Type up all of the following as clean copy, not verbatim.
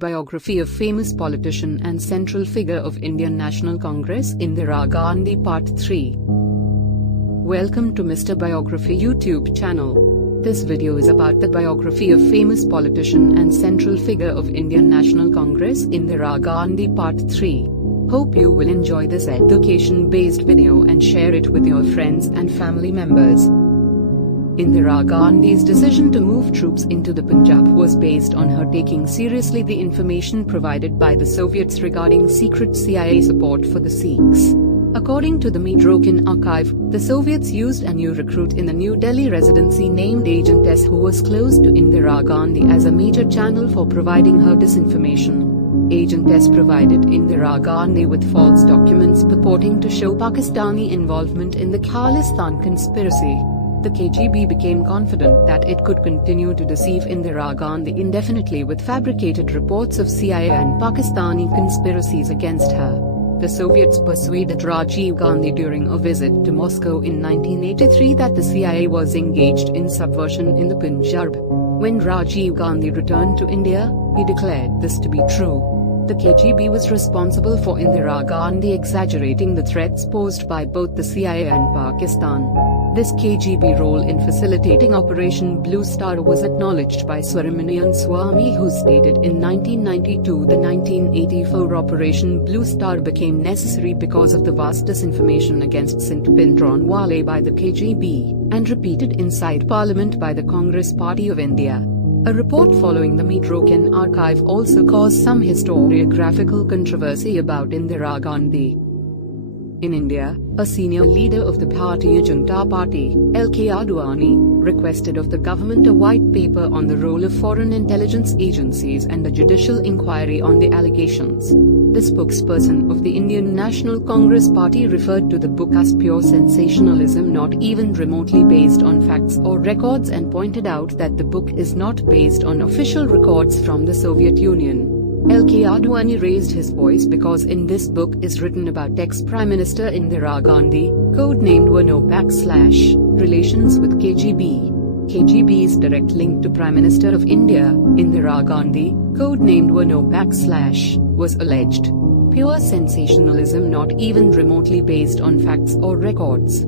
Biography of famous politician and central figure of Indian National Congress Indira Gandhi Part 3. Welcome to Mr. Biography YouTube channel. This video is about the biography of famous politician and central figure of Indian National Congress Indira Gandhi Part 3. Hope you will enjoy this education-based video and share it with your friends and family members. Indira Gandhi's decision to move troops into the Punjab was based on her taking seriously the information provided by the Soviets regarding secret CIA support for the Sikhs. According to the Medrokin archive, the Soviets used a new recruit in the New Delhi residency named Agent S, who was close to Indira Gandhi, as a major channel for providing her disinformation. Agent S provided Indira Gandhi with false documents purporting to show Pakistani involvement in the Khalistan conspiracy. The KGB became confident that it could continue to deceive Indira Gandhi indefinitely with fabricated reports of CIA and Pakistani conspiracies against her. The Soviets persuaded Rajiv Gandhi during a visit to Moscow in 1983 that the CIA was engaged in subversion in the Punjab. When Rajiv Gandhi returned to India, he declared this to be true. The KGB was responsible for Indira Gandhi exaggerating the threats posed by both the CIA and Pakistan. This KGB role in facilitating Operation Blue Star was acknowledged by Swaramanian Swamy, who stated in 1992 the 1984 Operation Blue Star became necessary because of the vast disinformation against Sindh Bhindranwale by the KGB, and repeated inside Parliament by the Congress Party of India. A report following the Medrokin archive also caused some historiographical controversy about Indira Gandhi. In India, a senior leader of the Bharatiya Janata Party, Alekum Everyone, requested of the government a white paper on the role of foreign intelligence agencies and a judicial inquiry on the allegations. The spokesperson of the Indian National Congress Party referred to the book as pure sensationalism, not even remotely based on facts or records, and pointed out that the book is not based on official records from the Soviet Union. Alekum Everyone raised his voice because in this book is written about ex-Prime Minister Indira Gandhi, codenamed Wano / relations with KGB. KGB's direct link to Prime Minister of India, Indira Gandhi, codenamed Wano / was alleged. Pure sensationalism, not even remotely based on facts or records.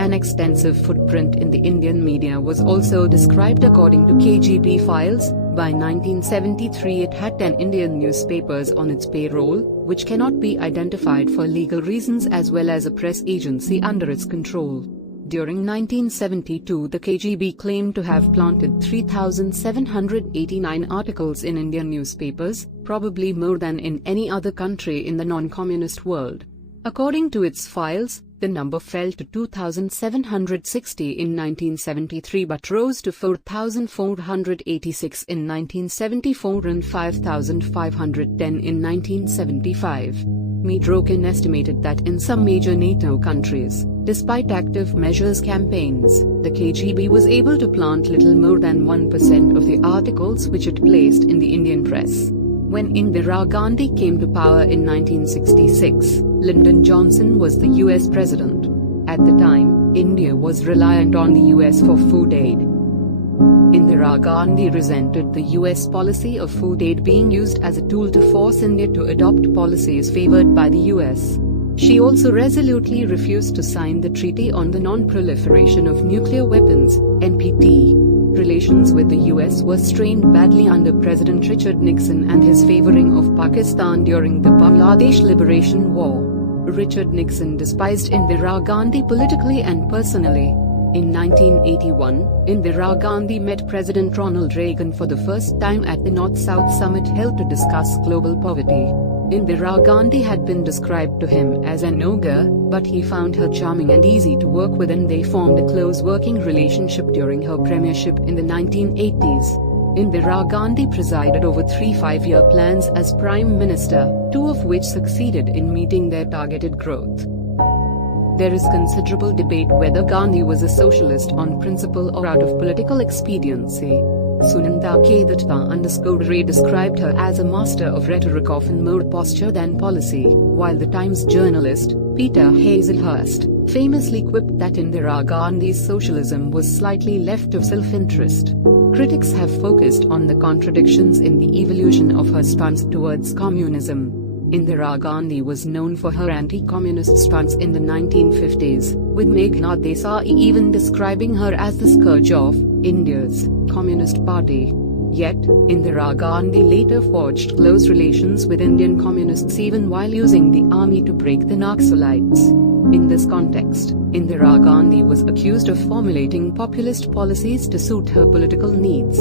An extensive footprint in the Indian media was also described according to KGB files. By 1973 it had 10 Indian newspapers on its payroll, which cannot be identified for legal reasons, as well as a press agency under its control. During 1972 the KGB claimed to have planted 3,789 articles in Indian newspapers, probably more than in any other country in the non-communist world. According to its files, the number fell to 2,760 in 1973 but rose to 4,486 in 1974 and 5,510 in 1975. Medrokin estimated that in some major NATO countries, despite active measures campaigns, the KGB was able to plant little more than 1% of the articles which it placed in the Indian press. When Indira Gandhi came to power in 1966, Lyndon Johnson was the US president. At the time, India was reliant on the US for food aid. Indira Gandhi resented the US policy of food aid being used as a tool to force India to adopt policies favored by the US. She also resolutely refused to sign the Treaty on the Non-Proliferation of Nuclear Weapons, NPT. Relations with the US were strained badly under President Richard Nixon and his favoring of Pakistan during the Bangladesh Liberation War. Richard Nixon despised Indira Gandhi politically and personally. In 1981, Indira Gandhi met President Ronald Reagan for the first time at the North-South Summit held to discuss global poverty. Indira Gandhi had been described to him as an ogre, but he found her charming and easy to work with, and they formed a close working relationship during her premiership in the 1980s. Indira Gandhi presided over 3 5-year plans as Prime Minister, 2 of which succeeded in meeting their targeted growth. There is considerable debate whether Gandhi was a socialist on principle or out of political expediency. Sunanda Kedatta_Ray described her as a master of rhetoric, often more posture than policy, while the Times journalist, Peter Hazelhurst, famously quipped that Indira Gandhi's socialism was slightly left of self-interest. Critics have focused on the contradictions in the evolution of her stance towards communism. Indira Gandhi was known for her anti-communist stance in the 1950s, with Meghna Desai even describing her as the scourge of India's Communist Party. Yet, Indira Gandhi later forged close relations with Indian communists even while using the army to break the Naxalites. In this context, Indira Gandhi was accused of formulating populist policies to suit her political needs.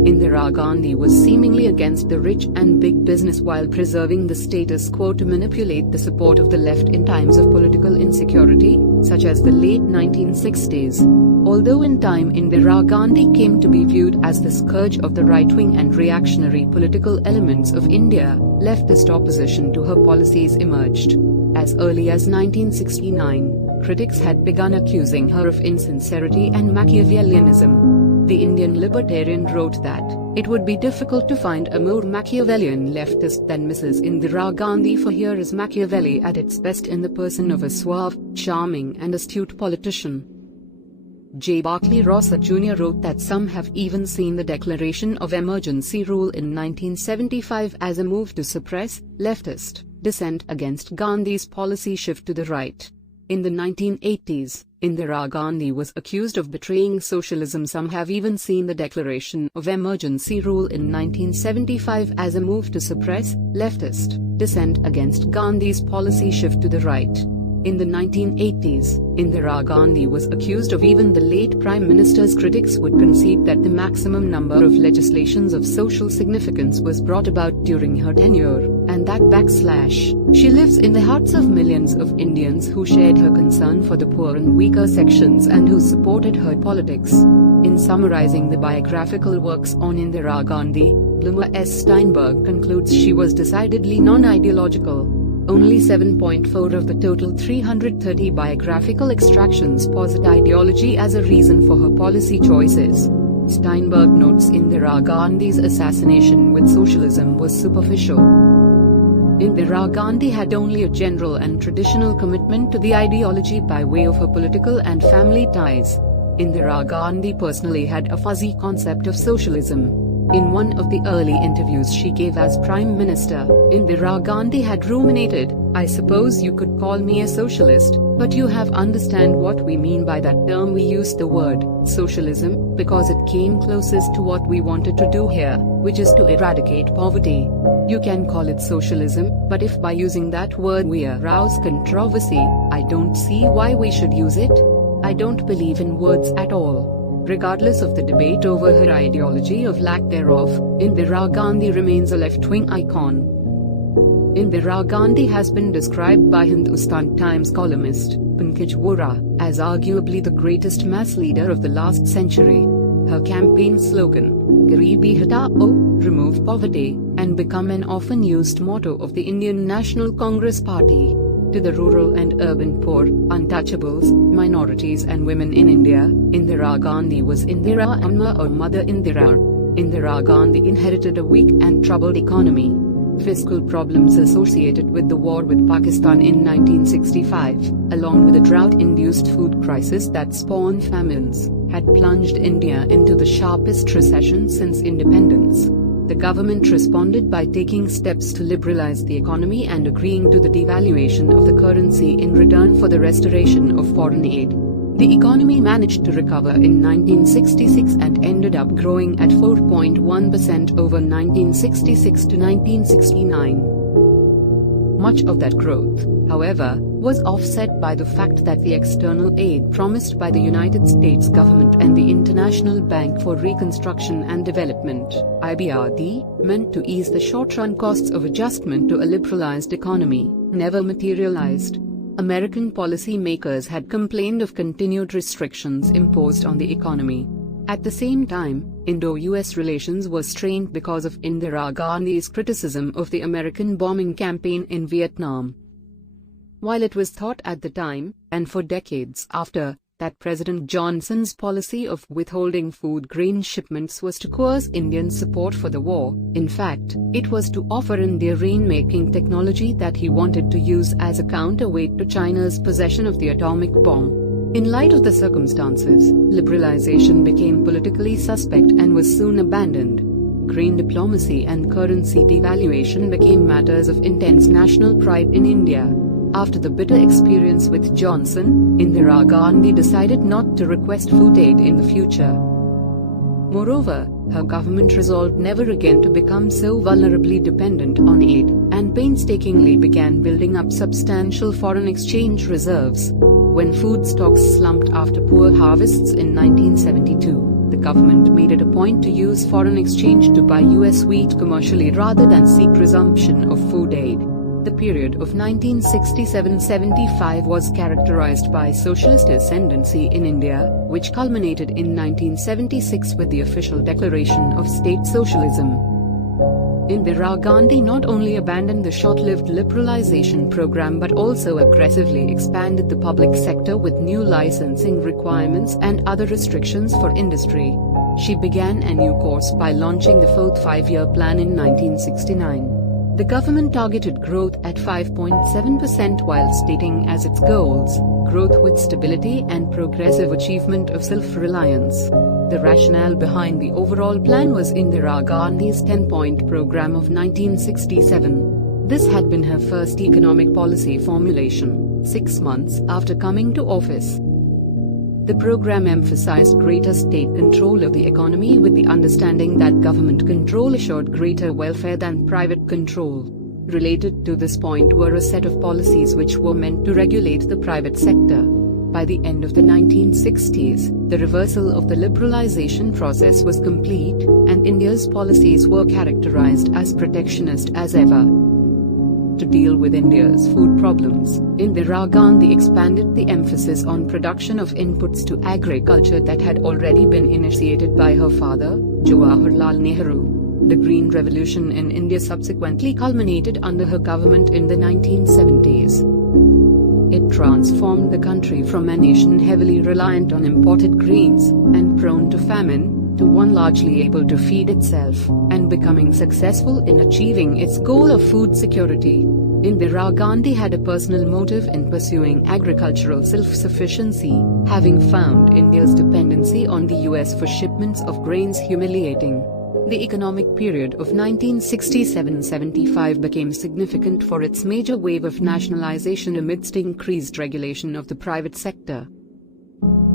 Indira Gandhi was seemingly against the rich and big business while preserving the status quo to manipulate the support of the left in times of political insecurity, such as the late 1960s. Although in time Indira Gandhi came to be viewed as the scourge of the right-wing and reactionary political elements of India, leftist opposition to her policies emerged. As early as 1969, critics had begun accusing her of insincerity and Machiavellianism. The Indian Libertarian wrote that it would be difficult to find a more Machiavellian leftist than Mrs. Indira Gandhi, for here is Machiavelli at its best in the person of a suave, charming and astute politician. J. Barclay Rosser Jr. wrote that some have even seen the declaration of emergency rule in 1975 as a move to suppress leftist dissent against Gandhi's policy shift to the right. In the 1980s, Indira Gandhi was accused of betraying socialism. Some have even seen the declaration of emergency rule in 1975 as a move to suppress leftist dissent against Gandhi's policy shift to the right. In the 1980s, Indira Gandhi was accused of even the late Prime Minister's critics would concede that the maximum number of legislations of social significance was brought about during her tenure, and that she lives in the hearts of millions of Indians who shared her concern for the poor and weaker sections and who supported her politics. In summarizing the biographical works on Indira Gandhi, Bluma S. Steinberg concludes she was decidedly non-ideological. Only 7.4 of the total 330 biographical extractions posit ideology as a reason for her policy choices. Steinberg notes Indira Gandhi's assassination with socialism was superficial. Indira Gandhi had only a general and traditional commitment to the ideology by way of her political and family ties. Indira Gandhi personally had a fuzzy concept of socialism. In one of the early interviews she gave as Prime Minister, Indira Gandhi had ruminated, "I suppose you could call me a socialist, but you have understand what we mean by that term. We used the word socialism because it came closest to what we wanted to do here, which is to eradicate poverty. You can call it socialism, but if by using that word we arouse controversy, I don't see why we should use it. I don't believe in words at all." Regardless of the debate over her ideology or lack thereof, Indira Gandhi remains a left-wing icon. Indira Gandhi has been described by Hindustan Times columnist Pankaj Vora as arguably the greatest mass leader of the last century. Her campaign slogan, "Garibi Hatao," remove poverty, and become an often used motto of the Indian National Congress Party. To the rural and urban poor, untouchables, minorities and women in India, Indira Gandhi was Indira Amma or Mother Indira. Indira Gandhi inherited a weak and troubled economy. Fiscal problems associated with the war with Pakistan in 1965, along with a drought-induced food crisis that spawned famines, had plunged India into the sharpest recession since independence. The government responded by taking steps to liberalize the economy and agreeing to the devaluation of the currency in return for the restoration of foreign aid. The economy managed to recover in 1966 and ended up growing at 4.1% over 1966 to 1969. Much of that growth, however, was offset by the fact that the external aid promised by the United States government and the International Bank for Reconstruction and Development (IBRD), meant to ease the short-run costs of adjustment to a liberalized economy, never materialized. American policymakers had complained of continued restrictions imposed on the economy. At the same time, Indo-US relations were strained because of Indira Gandhi's criticism of the American bombing campaign in Vietnam. While it was thought at the time, and for decades after, that President Johnson's policy of withholding food grain shipments was to coerce Indian support for the war, in fact, it was to offer India rainmaking technology that he wanted to use as a counterweight to China's possession of the atomic bomb. In light of the circumstances, liberalization became politically suspect and was soon abandoned. Grain diplomacy and currency devaluation became matters of intense national pride in India. After the bitter experience with Johnson, Indira Gandhi decided not to request food aid in the future. Moreover, her government resolved never again to become so vulnerably dependent on aid, and painstakingly began building up substantial foreign exchange reserves. When food stocks slumped after poor harvests in 1972, the government made it a point to use foreign exchange to buy US wheat commercially rather than seek resumption of food aid. The period of 1967-75 was characterized by socialist ascendancy in India, which culminated in 1976 with the official declaration of state socialism. Indira Gandhi not only abandoned the short-lived liberalization program but also aggressively expanded the public sector with new licensing requirements and other restrictions for industry. She began a new course by launching the fourth five-year plan in 1969. The government targeted growth at 5.7% while stating as its goals, growth with stability and progressive achievement of self-reliance. The rationale behind the overall plan was Indira Gandhi's 10-point program of 1967. This had been her first economic policy formulation, 6 months after coming to office. The program emphasized greater state control of the economy with the understanding that government control assured greater welfare than private control. Related to this point were a set of policies which were meant to regulate the private sector. By the end of the 1960s, the reversal of the liberalization process was complete, and India's policies were characterized as protectionist as ever. To deal with India's food problems, Indira Gandhi expanded the emphasis on production of inputs to agriculture that had already been initiated by her father, Jawaharlal Nehru. The Green Revolution in India subsequently culminated under her government in the 1970s. It transformed the country from a nation heavily reliant on imported grains, and prone to famine, to one largely able to feed itself, and becoming successful in achieving its goal of food security. Indira Gandhi had a personal motive in pursuing agricultural self-sufficiency, having found India's dependency on the US for shipments of grains humiliating. The economic period of 1967-75 became significant for its major wave of nationalization amidst increased regulation of the private sector.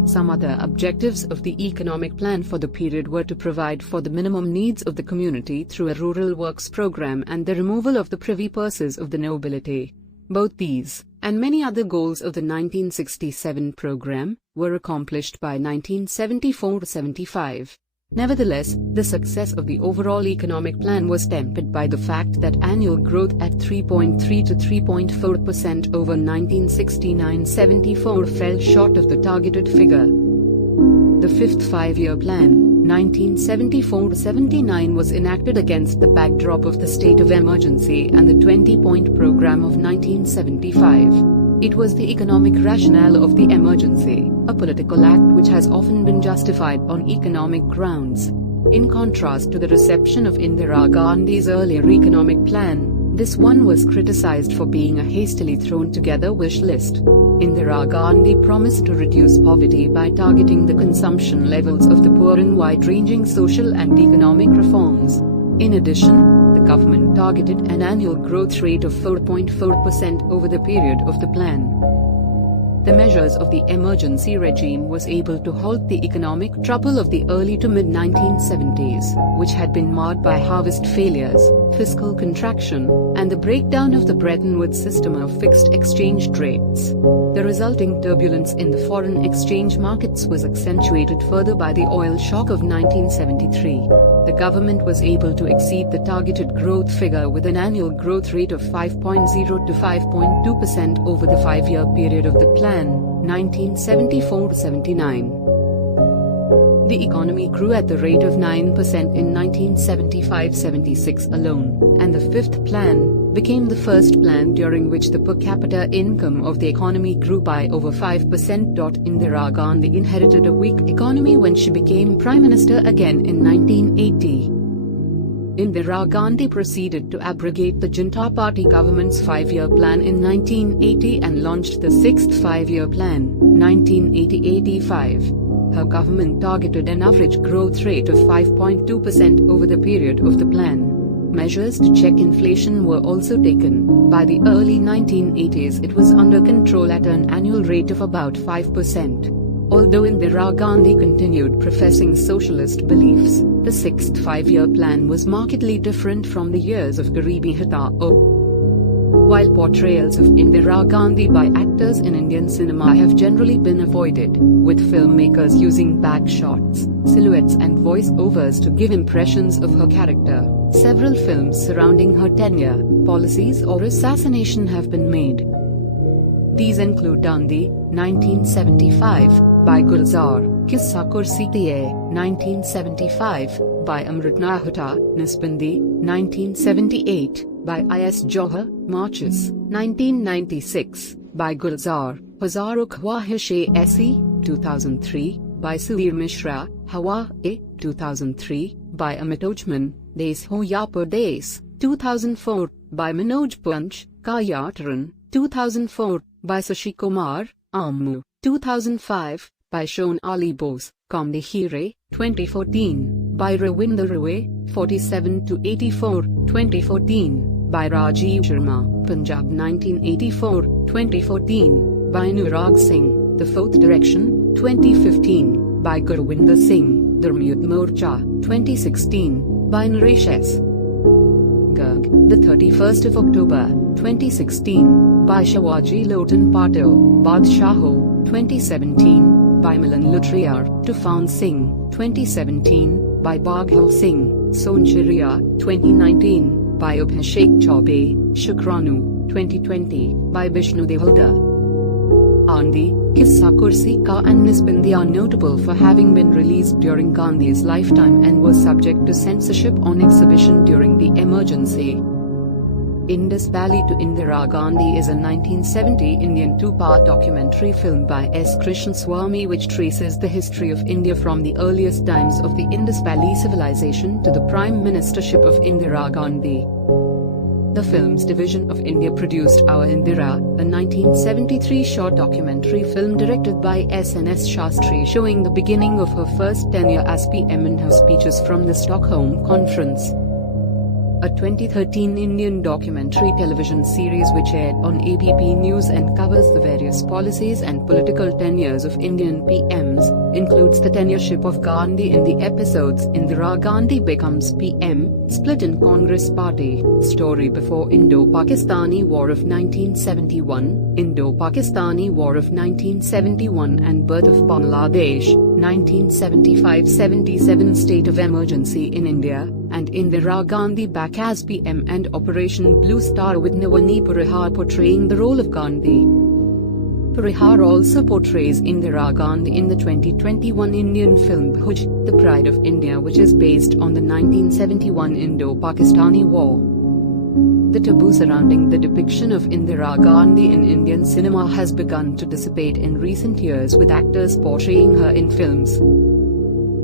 Some other objectives of the economic plan for the period were to provide for the minimum needs of the community through a rural works program and the removal of the privy purses of the nobility. Both these, and many other goals of the 1967 program, were accomplished by 1974-75. Nevertheless, the success of the overall economic plan was tempered by the fact that annual growth at 3.3 to 3.4% over 1969-74 fell short of the targeted figure. The fifth five-year plan, 1974-79, was enacted against the backdrop of the state of emergency and the 20-point program of 1975. It was the economic rationale of the emergency, a political act which has often been justified on economic grounds. In contrast to the reception of Indira Gandhi's earlier economic plan, this one was criticized for being a hastily thrown together wish list. Indira Gandhi promised to reduce poverty by targeting the consumption levels of the poor in wide-ranging social and economic reforms. In addition, the government targeted an annual growth rate of 4.4% over the period of the plan. The measures of the emergency regime was able to halt the economic trouble of the early to mid-1970s, which had been marred by harvest failures, fiscal contraction, and the breakdown of the Bretton Woods system of fixed exchange rates. The resulting turbulence in the foreign exchange markets was accentuated further by the oil shock of 1973. The government was able to exceed the targeted growth figure with an annual growth rate of 5.0 to 5.2% over the five-year period of the plan, 1974-79. The economy grew at the rate of 9% in 1975-76 alone, and the fifth plan became the first plan during which the per capita income of the economy grew by over 5%. Indira Gandhi inherited a weak economy when she became Prime Minister again in 1980. Indira Gandhi proceeded to abrogate the Junta Party government's 5-year plan in 1980 and launched the 6th 5-year plan, 1980-85. Her government targeted an average growth rate of 5.2% over the period of the plan. Measures to check inflation were also taken. By the early 1980s it was under control at an annual rate of about 5%. Although Indira Gandhi continued professing socialist beliefs, the 6th 5-year plan was markedly different from the years of Garibi Hatao. While portrayals of Indira Gandhi by actors in Indian cinema have generally been avoided, with filmmakers using back shots, silhouettes and voice-overs to give impressions of her character, several films surrounding her tenure, policies or assassination have been made. These include Dandi, 1975, by Gulzar, Kissa Kursi Tiye, 1975, by Amritnahata, Nisbandi, 1978, by I.S. Johar, Marches, 1996, by Gulzar, Hazaro Khwahishe Aisi, 2003, by Suveer Mishra, Hawa, 2003, by Amit Ojman, Des Ho Ya Pardes, 2004, by Manoj Punch, Kayataran, 2004, by Sashi Kumar, Ammu, 2005, by Shon Ali Bose, Kamde Hire, 2014, by Ravinder Rue, 47-84, 2014, by Rajiv Sharma, Punjab 1984, 2014, by Anurag Singh, The Fourth Direction, 2015, by Gurwinder Singh, Dharmyut Morcha, 2016, by Naresh S. Garg, the 31st of October, 2016, by Shawaji Lotan Patil, Badshaho, 2017, by Milan Lutriar, Tufan Singh, 2017, by Baghal Singh, Soncharia, 2019, by Abhishek Chaube, Shukranu, 2020, by Bishnu Devalda. Andi, Kissa Kursi Ka and Nisbandi are notable for having been released during Gandhi's lifetime and were subject to censorship on exhibition during the emergency. Indus Valley to Indira Gandhi is a 1970 Indian two-part documentary film by S. Krishnaswamy which traces the history of India from the earliest times of the Indus Valley civilization to the Prime Ministership of Indira Gandhi. The film's division of India produced Our Indira, a 1973 short documentary film directed by S.N.S. Shastri showing the beginning of her first tenure as PM and her speeches from the Stockholm Conference. A 2013 Indian documentary television series which aired on ABP News and covers the various policies and political tenures of Indian PMs, includes the tenureship of Gandhi in the episodes Indira Gandhi Becomes PM, Split in Congress Party, Story Before Indo-Pakistani War of 1971, Indo-Pakistani War of 1971 and Birth of Bangladesh, 1975-77 State of Emergency in India, and Indira Gandhi back as PM and Operation Blue Star with Navani Parihar portraying the role of Gandhi. Parihar also portrays Indira Gandhi in the 2021 Indian film Bhuj, The Pride of India which is based on the 1971 Indo-Pakistani War. The taboo surrounding the depiction of Indira Gandhi in Indian cinema has begun to dissipate in recent years with actors portraying her in films.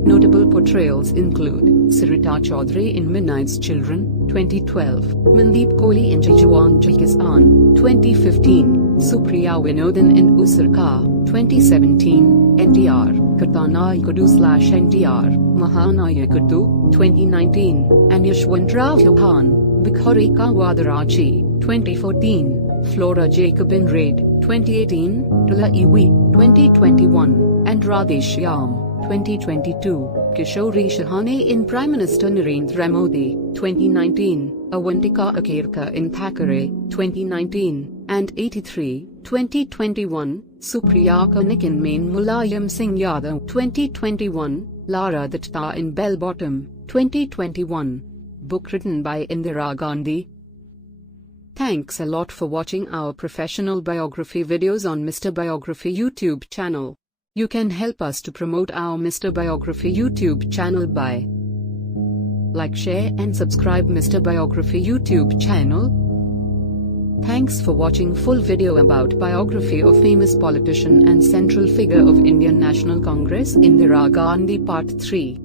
Notable portrayals include Sarita Chaudhary in Midnight's Children, 2012, Mandeep Kohli in Jai Jawan Jai Kisan, 2015, Supriya Vinodhan in Usarka, 2017, NTR, Katanayakadu/NTR, Mahanayakadu, 2019, and Yashwantrao Chauhan, Bikhari Ka Wadarachi, 2014, Flora Jacob in Raid, 2018, Tula Iwi, 2021, and Radheshyam, 2022, Kishori Shahane in Prime Minister Narendra Modi, 2019, Avantika Akerka in Thackeray, 2019, and 83, 2021, Supriya Kanik in Main Mulayam Singh Yadav, 2021, Lara Datta in Bell Bottom, 2021. Book written by Indira Gandhi. Thanks a lot for watching our professional biography videos on Mr. Biography YouTube channel. You can help us to promote our Mr. Biography YouTube channel by like, share and subscribe Mr. Biography YouTube channel. Thanks for watching full video about biography of famous politician and central figure of Indian National Congress Indira Gandhi Part 3.